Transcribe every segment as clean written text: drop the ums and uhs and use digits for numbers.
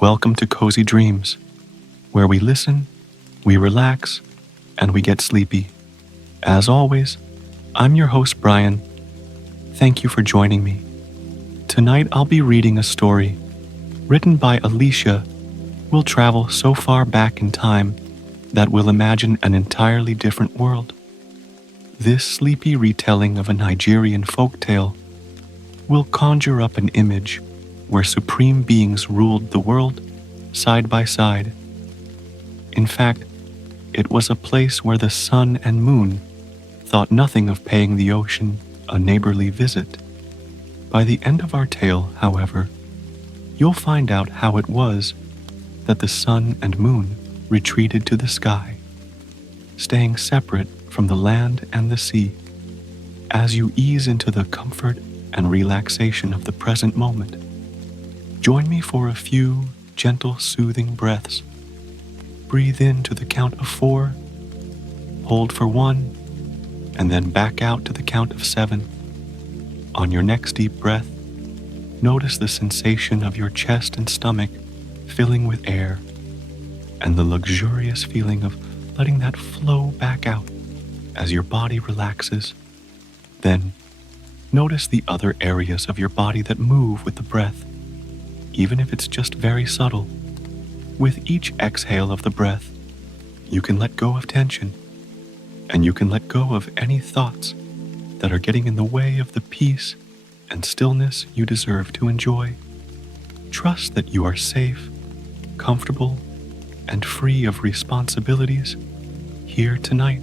Welcome to Cozy Dreams, where we listen, we relax, and we get sleepy. As always, I'm your host, Brian. Thank you for joining me. Tonight I'll be reading a story written by Alicia. We'll travel so far back in time that we'll imagine an entirely different world. This sleepy retelling of a Nigerian folktale will conjure up an image where supreme beings ruled the world side by side. In fact, it was a place where the sun and moon thought nothing of paying the ocean a neighborly visit. By the end of our tale, however, you'll find out how it was that the sun and moon retreated to the sky, staying separate from the land and the sea. As you ease into the comfort and relaxation of the present moment, join me for a few gentle, soothing breaths. Breathe in to the count of 4, hold for 1, and then back out to the count of 7. On your next deep breath, notice the sensation of your chest and stomach filling with air, and the luxurious feeling of letting that flow back out as your body relaxes. Then, notice the other areas of your body that move with the breath, even if it's just very subtle. With each exhale of the breath, you can let go of tension, and you can let go of any thoughts that are getting in the way of the peace and stillness you deserve to enjoy. Trust that you are safe, comfortable, and free of responsibilities here tonight.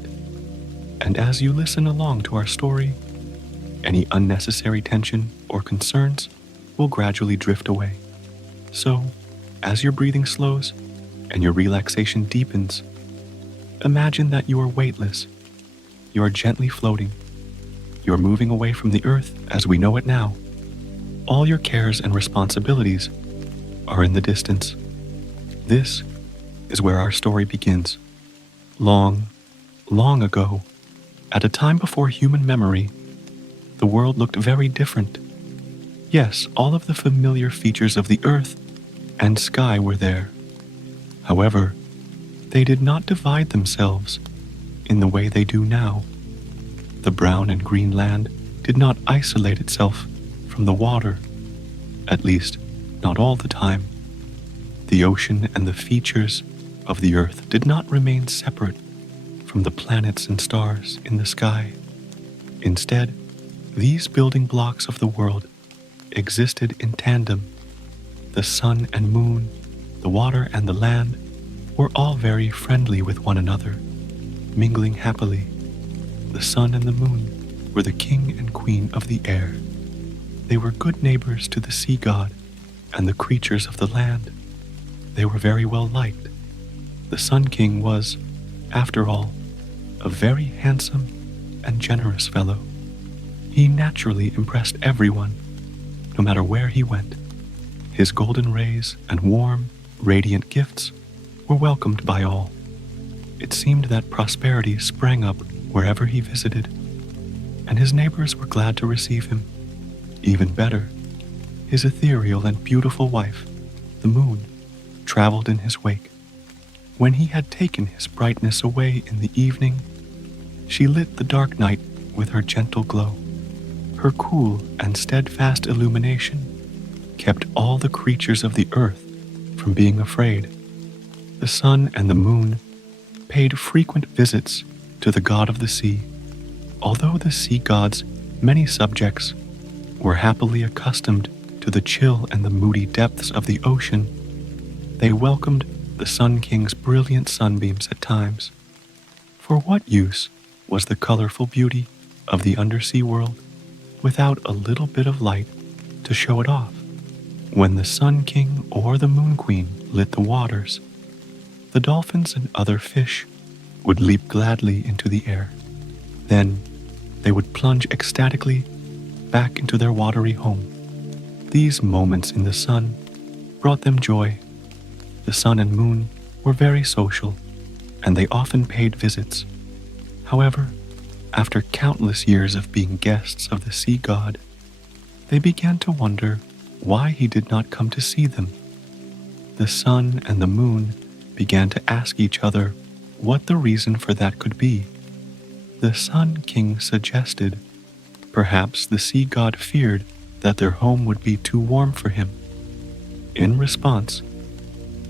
And as you listen along to our story, any unnecessary tension or concerns will gradually drift away. So, as your breathing slows and your relaxation deepens, imagine that you are weightless. You are gently floating. You are moving away from the earth as we know it now. All your cares and responsibilities are in the distance. This is where our story begins. Long, long ago, at a time before human memory, the world looked very different. Yes, all of the familiar features of the earth and sky were there. However, they did not divide themselves in the way they do now. The brown and green land did not isolate itself from the water, at least not all the time. The ocean and the features of the earth did not remain separate from the planets and stars in the sky. Instead, these building blocks of the world existed in tandem. The sun and moon, the water and the land were all very friendly with one another, mingling happily. The sun and the moon were the king and queen of the air. They were good neighbors to the sea god and the creatures of the land. They were very well liked. The Sun King was, after all, a very handsome and generous fellow. He naturally impressed everyone, no matter where he went. His golden rays and warm, radiant gifts were welcomed by all. It seemed that prosperity sprang up wherever he visited, and his neighbors were glad to receive him. Even better, his ethereal and beautiful wife, the moon, traveled in his wake. When he had taken his brightness away in the evening, she lit the dark night with her gentle glow. Her cool and steadfast illumination kept all the creatures of the earth from being afraid. The sun and the moon paid frequent visits to the god of the sea. Although the sea god's many subjects were happily accustomed to the chill and the moody depths of the ocean, they welcomed the Sun King's brilliant sunbeams at times. For what use was the colorful beauty of the undersea world without a little bit of light to show it off? When the Sun King or the Moon Queen lit the waters, the dolphins and other fish would leap gladly into the air. Then they would plunge ecstatically back into their watery home. These moments in the sun brought them joy. The sun and moon were very social, and they often paid visits. However, after countless years of being guests of the sea god, they began to wonder why he did not come to see them. The sun and the moon began to ask each other what the reason for that could be. The Sun King suggested perhaps the sea god feared that their home would be too warm for him. In response,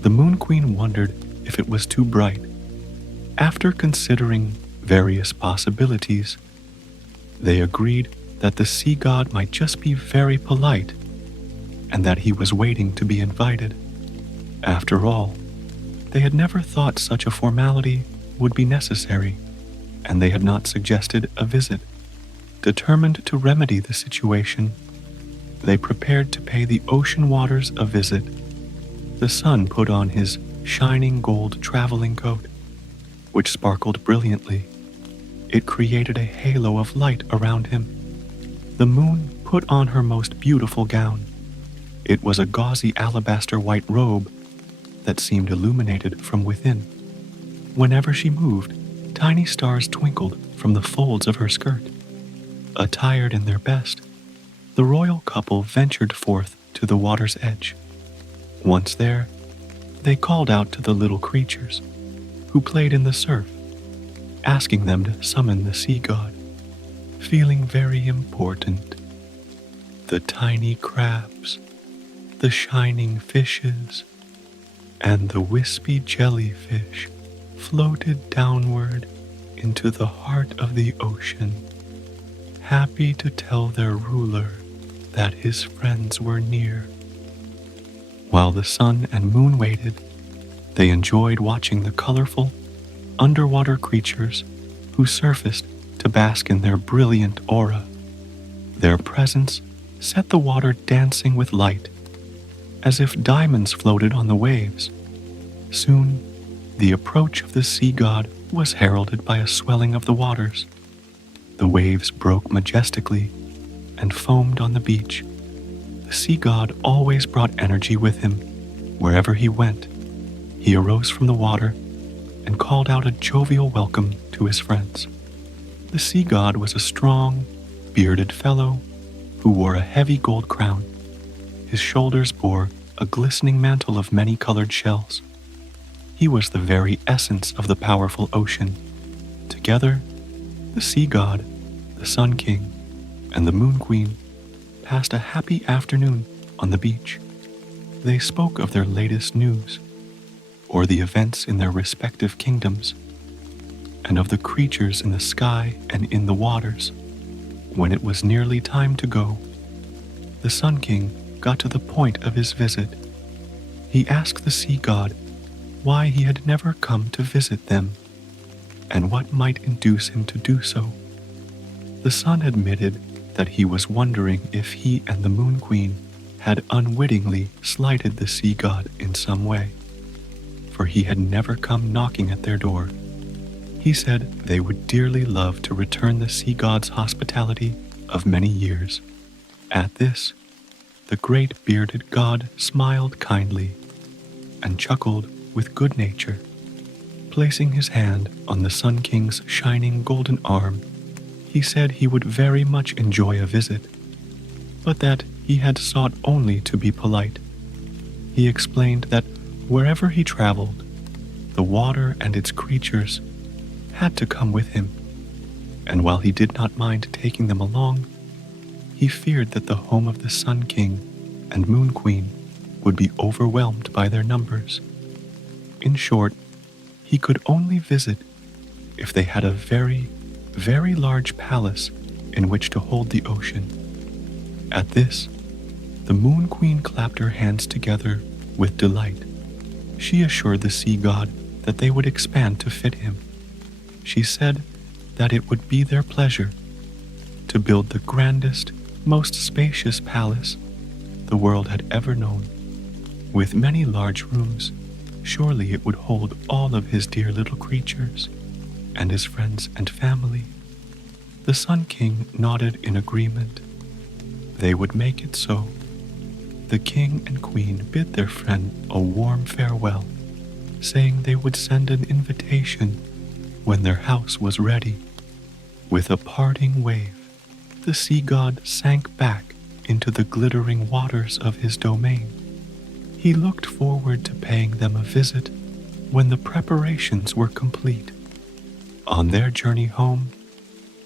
the Moon Queen wondered if it was too bright. After considering various possibilities, they agreed that the sea god might just be very polite and that he was waiting to be invited. After all, they had never thought such a formality would be necessary, and they had not suggested a visit. Determined to remedy the situation, they prepared to pay the ocean waters a visit. The sun put on his shining gold traveling coat, which sparkled brilliantly. It created a halo of light around him. The moon put on her most beautiful gown. It was a gauzy alabaster white robe that seemed illuminated from within. Whenever she moved, tiny stars twinkled from the folds of her skirt. Attired in their best, the royal couple ventured forth to the water's edge. Once there, they called out to the little creatures who played in the surf, asking them to summon the sea god. Feeling very important, the tiny crabs, the shining fishes, and the wispy jellyfish floated downward into the heart of the ocean, happy to tell their ruler that his friends were near. While the sun and moon waited, they enjoyed watching the colorful, underwater creatures who surfaced to bask in their brilliant aura. Their presence set the water dancing with light, as if diamonds floated on the waves. Soon, the approach of the sea god was heralded by a swelling of the waters. The waves broke majestically and foamed on the beach. The sea god always brought energy with him. Wherever he went, he arose from the water and called out a jovial welcome to his friends. The sea god was a strong, bearded fellow who wore a heavy gold crown. His shoulders bore a glistening mantle of many-colored shells. He was the very essence of the powerful ocean. Together, the sea god, the sun king, and the moon queen passed a happy afternoon on the beach. They spoke of their latest news, or the events in their respective kingdoms, and of the creatures in the sky and in the waters. When it was nearly time to go, the Sun King got to the point of his visit. He asked the sea god why he had never come to visit them, and what might induce him to do so. The sun admitted that he was wondering if he and the moon queen had unwittingly slighted the sea god in some way, for he had never come knocking at their door. He said they would dearly love to return the sea god's hospitality of many years. At this, the great bearded god smiled kindly and chuckled with good nature. Placing his hand on the Sun King's shining golden arm, he said he would very much enjoy a visit, but that he had sought only to be polite. He explained that wherever he traveled, the water and its creatures had to come with him, and while he did not mind taking them along, he feared that the home of the Sun King and Moon Queen would be overwhelmed by their numbers. In short, he could only visit if they had a very, very large palace in which to hold the ocean. At this, the Moon Queen clapped her hands together with delight. She assured the sea god that they would expand to fit him. She said that it would be their pleasure to build the grandest, most spacious palace the world had ever known. With many large rooms, surely it would hold all of his dear little creatures and his friends and family. The Sun King nodded in agreement. They would make it so. The king and queen bid their friend a warm farewell, saying they would send an invitation when their house was ready. With a parting wave, the sea god sank back into the glittering waters of his domain. He looked forward to paying them a visit when the preparations were complete. On their journey home,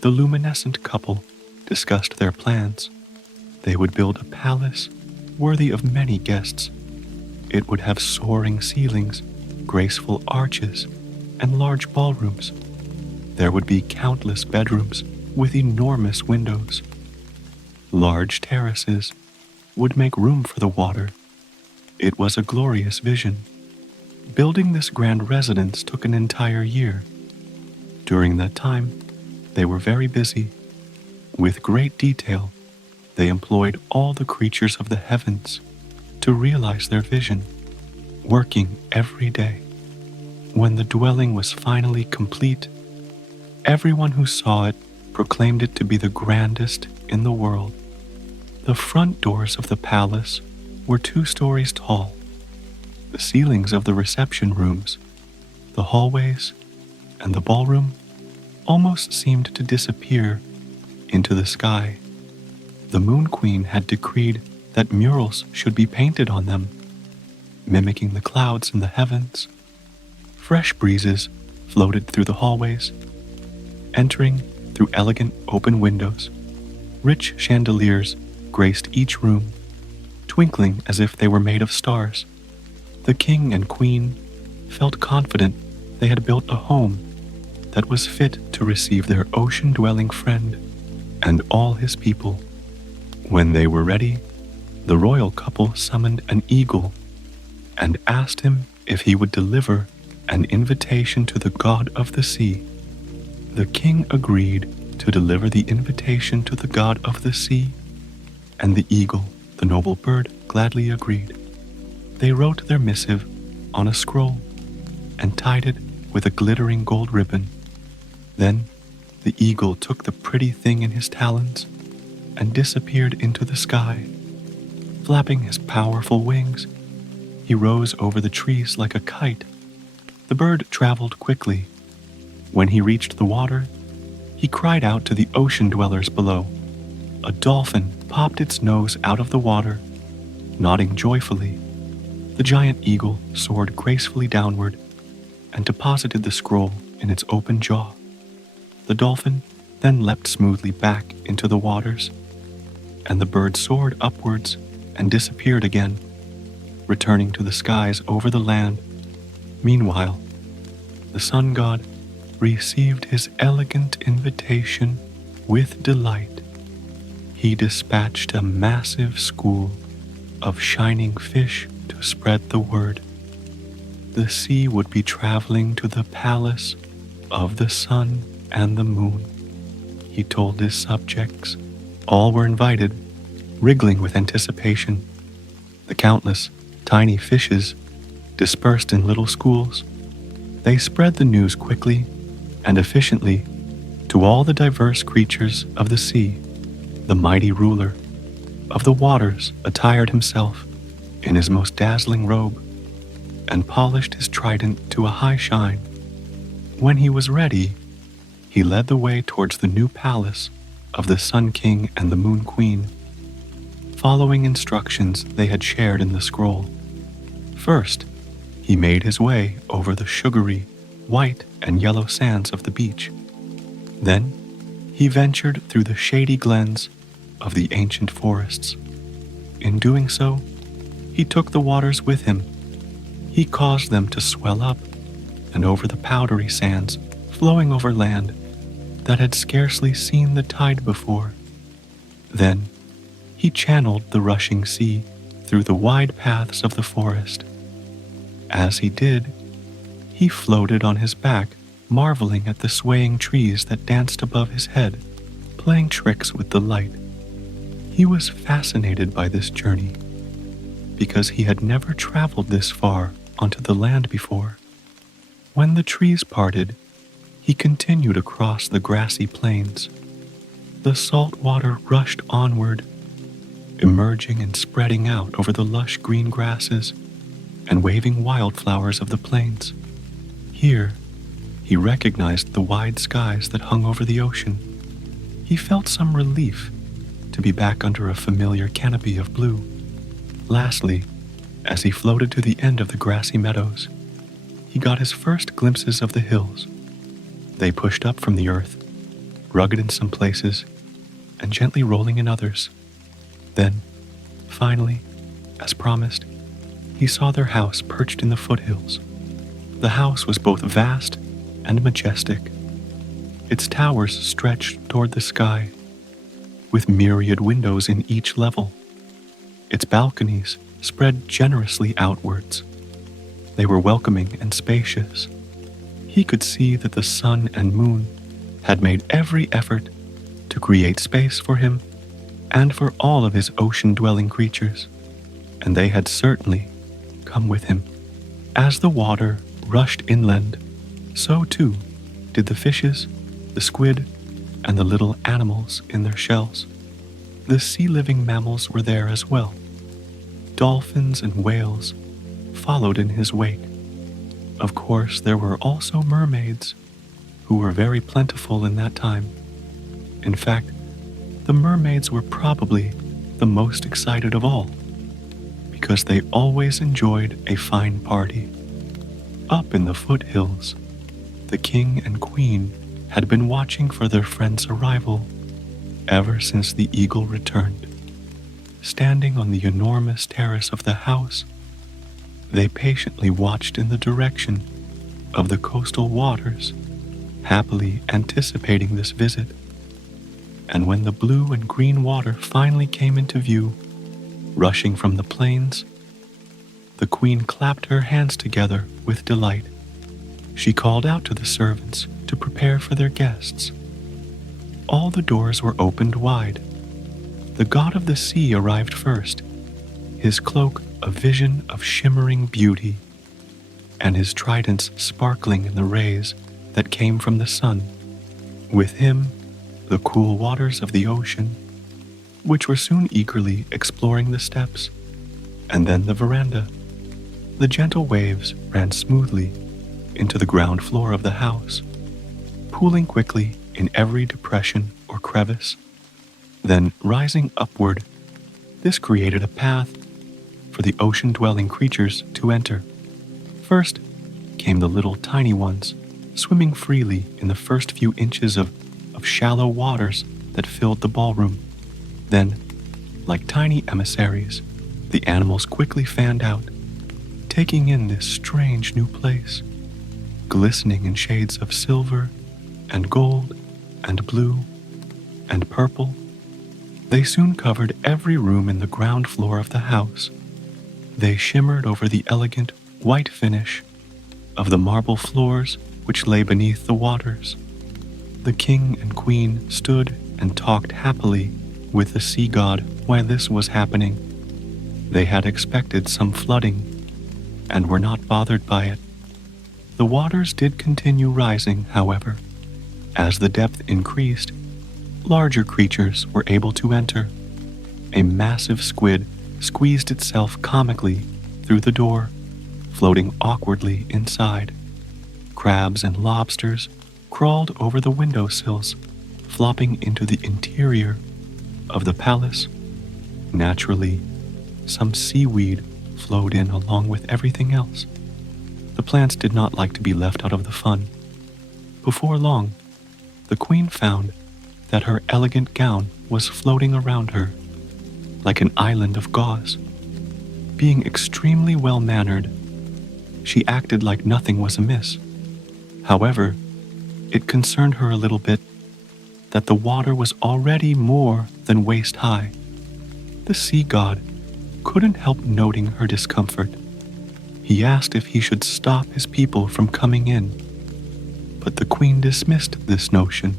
the luminescent couple discussed their plans. They would build a palace worthy of many guests. It would have soaring ceilings, graceful arches, and large ballrooms. There would be countless bedrooms with enormous windows. Large terraces would make room for the water. It was a glorious vision. Building this grand residence took an entire year. During that time, they were very busy. With great detail, they employed all the creatures of the heavens to realize their vision, working every day. When the dwelling was finally complete, everyone who saw it proclaimed it to be the grandest in the world. The front doors of the palace were 2 stories tall. The ceilings of the reception rooms, the hallways, and the ballroom almost seemed to disappear into the sky. The Moon Queen had decreed that murals should be painted on them, mimicking the clouds in the heavens. Fresh breezes floated through the hallways, entering through elegant open windows. Rich chandeliers graced each room, twinkling as if they were made of stars. The king and queen felt confident they had built a home that was fit to receive their ocean-dwelling friend and all his people. When they were ready, the royal couple summoned an eagle and asked him if he would deliver an invitation to the god of the sea. The king agreed to deliver the invitation to the god of the sea, and the eagle, the noble bird, gladly agreed. They wrote their missive on a scroll and tied it with a glittering gold ribbon. Then the eagle took the pretty thing in his talons and disappeared into the sky. Flapping his powerful wings, he rose over the trees like a kite. The bird traveled quickly. When he reached the water, he cried out to the ocean dwellers below. A dolphin popped its nose out of the water, nodding joyfully. The giant eagle soared gracefully downward and deposited the scroll in its open jaw. The dolphin then leapt smoothly back into the waters, and the bird soared upwards and disappeared again, returning to the skies over the land. Meanwhile, the sun god received his elegant invitation with delight. He dispatched a massive school of shining fish to spread the word. The sea would be traveling to the palace of the sun and the moon. He told his subjects. All were invited, wriggling with anticipation. The countless tiny fishes dispersed in little schools. They spread the news quickly and efficiently to all the diverse creatures of the sea. The mighty ruler of the waters attired himself in his most dazzling robe and polished his trident to a high shine. When he was ready, he led the way towards the new palace of the Sun King and the Moon Queen, following instructions they had shared in the scroll. First, he made his way over the sugary, white and yellow sands of the beach. Then, he ventured through the shady glens of the ancient forests. In doing so, he took the waters with him. He caused them to swell up and over the powdery sands flowing over land that had scarcely seen the tide before. Then, he channeled the rushing sea through the wide paths of the forest. As he did, he floated on his back, marveling at the swaying trees that danced above his head, playing tricks with the light. He was fascinated by this journey because he had never traveled this far onto the land before. When the trees parted, he continued across the grassy plains. The salt water rushed onward, emerging and spreading out over the lush green grasses and waving wildflowers of the plains. Here, he recognized the wide skies that hung over the ocean. He felt some relief to be back under a familiar canopy of blue. Lastly, As he floated to the end of the grassy meadows, he got his first glimpses of the hills. They pushed up from the earth, rugged in some places and gently rolling in others. Then, finally, as promised, he saw their house perched in the foothills. The house was both vast and majestic. Its towers stretched toward the sky, with myriad windows in each level. Its balconies spread generously outwards. They were welcoming and spacious. He could see that the sun and moon had made every effort to create space for him and for all of his ocean-dwelling creatures, and they had certainly come with him. As the water rushed inland, so too did the fishes, the squid, and the little animals in their shells. The sea-living mammals were there as well. Dolphins and whales followed in his wake. Of course, there were also mermaids, who were very plentiful in that time. In fact, the mermaids were probably the most excited of all, because they always enjoyed a fine party. Up in the foothills, the king and queen had been watching for their friend's arrival ever since the eagle returned. Standing on the enormous terrace of the house, they patiently watched in the direction of the coastal waters, happily anticipating this visit. And when the blue and green water finally came into view, rushing from the plains, the queen clapped her hands together with delight. She called out to the servants to prepare for their guests. All the doors were opened wide. The god of the sea arrived first, his cloak a vision of shimmering beauty, and his tridents sparkling in the rays that came from the sun. With him, the cool waters of the ocean, which were soon eagerly exploring the steps, and then the veranda. The gentle waves ran smoothly into the ground floor of the house, pooling quickly in every depression or crevice, then rising upward. This created a path for the ocean-dwelling creatures to enter. First came the little tiny ones, swimming freely in the first few inches of shallow waters that filled the ballroom. Then, like tiny emissaries, the animals quickly fanned out, taking in this strange new place, glistening in shades of silver and gold and blue and purple. They soon covered every room in the ground floor of the house. They shimmered over the elegant white finish of the marble floors which lay beneath the waters. The king and queen stood and talked happily with the sea god while this was happening. They had expected some flooding and were not bothered by it. The waters did continue rising, however. As the depth increased, larger creatures were able to enter. A massive squid squeezed itself comically through the door, floating awkwardly inside. Crabs and lobsters crawled over the windowsills, flopping into the interior of the palace. Naturally, some seaweed flowed in along with everything else. The plants did not like to be left out of the fun. Before long, the queen found that her elegant gown was floating around her like an island of gauze. Being extremely well-mannered, she acted like nothing was amiss. However, it concerned her a little bit that the water was already more than waist-high. The sea god couldn't help noting her discomfort. He asked if he should stop his people from coming in, but the queen dismissed this notion.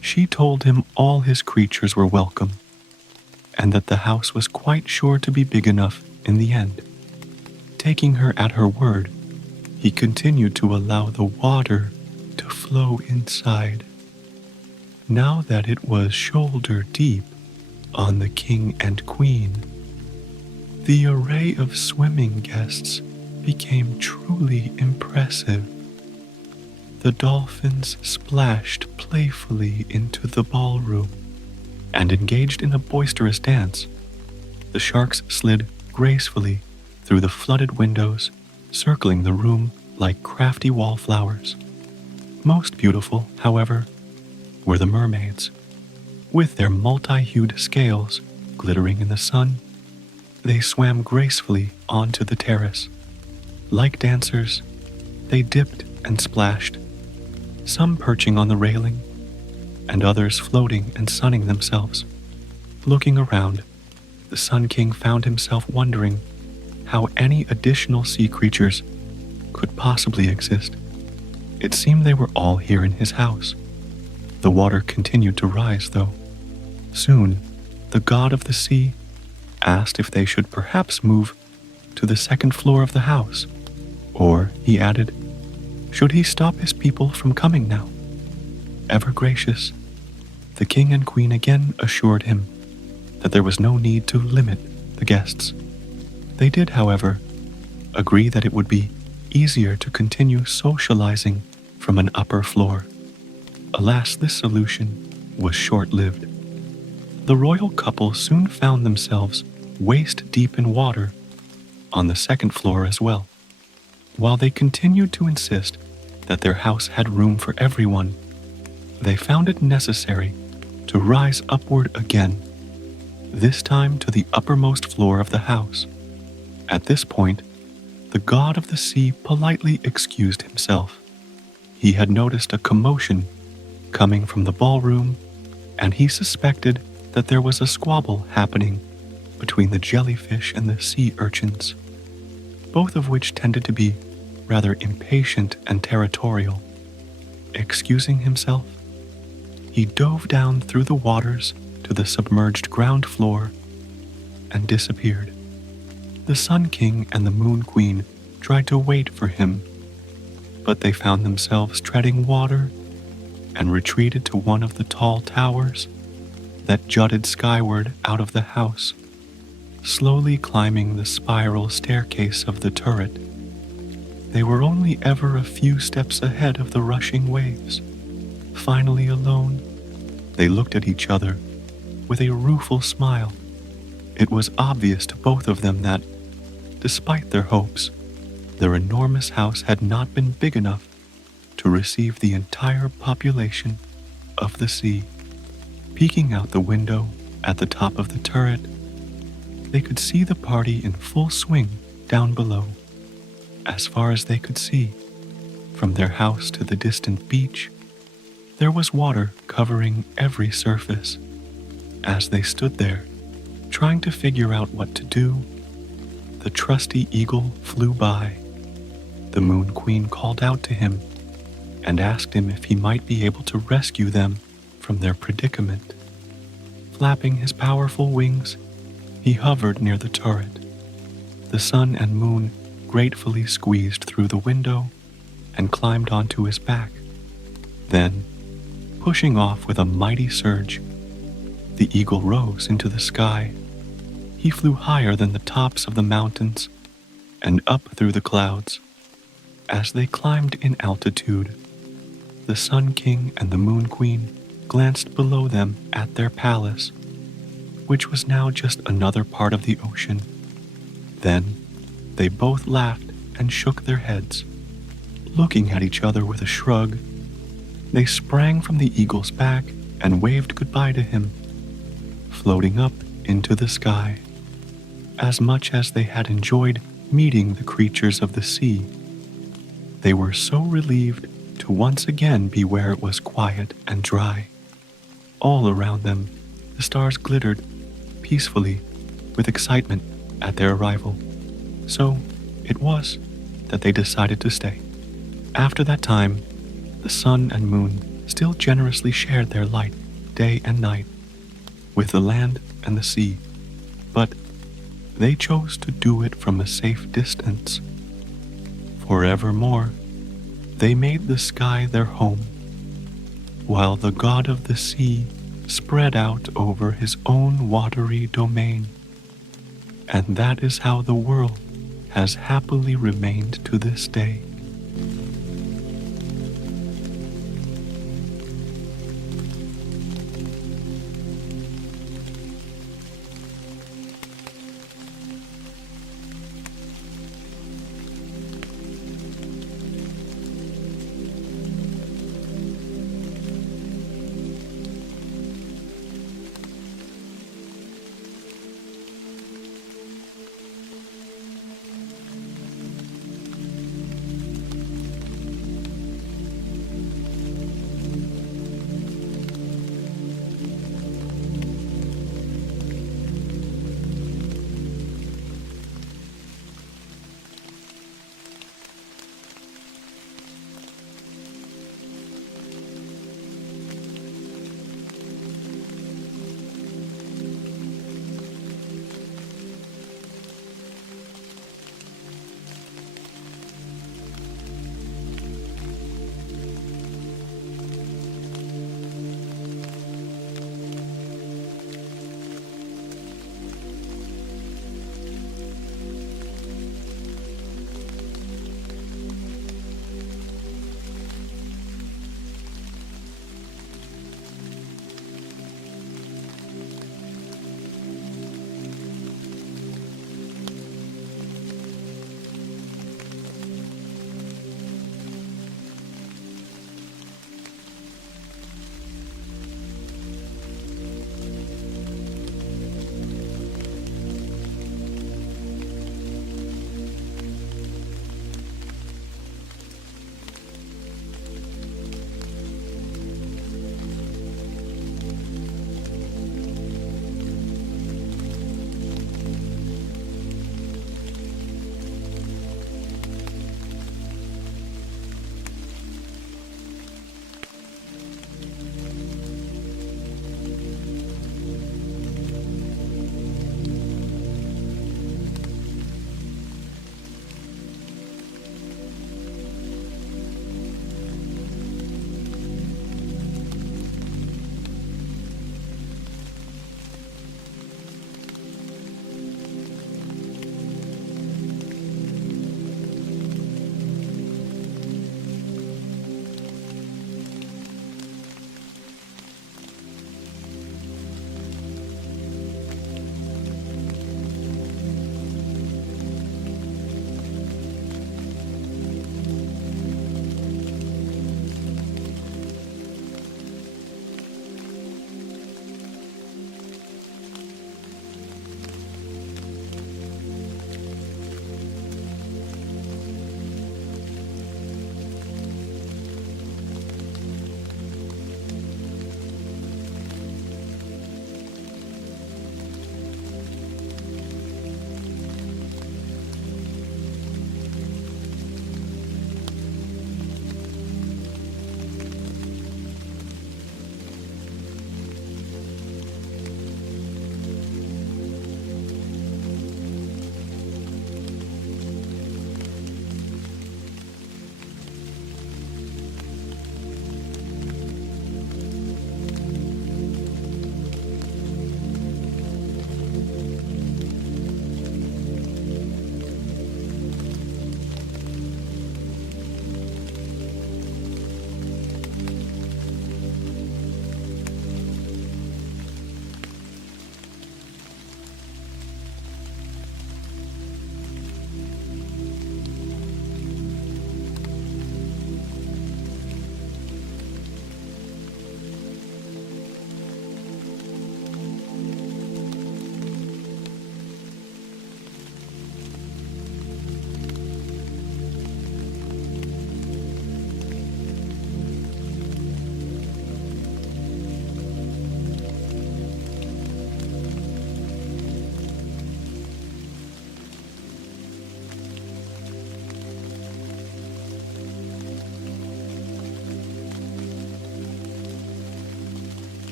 She told him all his creatures were welcome, and that the house was quite sure to be big enough in the end. Taking her at her word, he continued to allow the water to flow inside. Now that it was shoulder deep on the king and queen, the array of swimming guests became truly impressive. The dolphins splashed playfully into the ballroom and engaged in a boisterous dance. The sharks slid gracefully through the flooded windows, circling the room like crafty wallflowers. Most beautiful, however, were the mermaids. With their multi-hued scales glittering in the sun, they swam gracefully onto the terrace. Like dancers, they dipped and splashed, some perching on the railing, and others floating and sunning themselves. Looking around, the Sun King found himself wondering how any additional sea creatures could possibly exist. It seemed they were all here in his house. The water continued to rise, though. Soon, the god of the sea asked if they should perhaps move to the second floor of the house, or, he added, should he stop his people from coming now? Ever gracious, the king and queen again assured him that there was no need to limit the guests. They did, however, agree that it would be easier to continue socializing from an upper floor. Alas, this solution was short-lived. The royal couple soon found themselves waist-deep in water on the second floor as well. While they continued to insist that their house had room for everyone, they found it necessary to rise upward again, this time to the uppermost floor of the house. At this point, the god of the sea politely excused himself. He had noticed a commotion coming from the ballroom, and he suspected that there was a squabble happening between the jellyfish and the sea urchins, both of which tended to be rather impatient and territorial. Excusing himself, he dove down through the waters to the submerged ground floor and disappeared. The Sun King and the Moon Queen tried to wait for him, but they found themselves treading water and retreated to one of the tall towers that jutted skyward out of the house, slowly climbing the spiral staircase of the turret. They were only ever a few steps ahead of the rushing waves. Finally alone, they looked at each other with a rueful smile. It was obvious to both of them that, despite their hopes, their enormous house had not been big enough to receive the entire population of the sea. Peeking out the window at the top of the turret, they could see the party in full swing down below. As far as they could see, from their house to the distant beach, there was water covering every surface. As they stood there, trying to figure out what to do, the trusty eagle flew by. The Moon Queen called out to him and asked him if he might be able to rescue them from their predicament. Flapping his powerful wings, he hovered near the turret. The sun and moon gratefully squeezed through the window and climbed onto his back. Then, pushing off with a mighty surge, the eagle rose into the sky. He flew higher than the tops of the mountains and up through the clouds. As they climbed in altitude, the Sun King and the Moon Queen glanced below them at their palace, which was now just another part of the ocean. Then they both laughed and shook their heads. Looking at each other with a shrug, they sprang from the eagle's back and waved goodbye to him, floating up into the sky. As much as they had enjoyed meeting the creatures of the sea, they were so relieved to once again be where it was quiet and dry. All around them, the stars glittered peacefully with excitement at their arrival. So it was that they decided to stay. After that time, the sun and moon still generously shared their light day and night with the land and the sea, but they chose to do it from a safe distance. Forevermore, they made the sky their home, while the god of the sea spread out over his own watery domain. And that is how the world has happily remained to this day.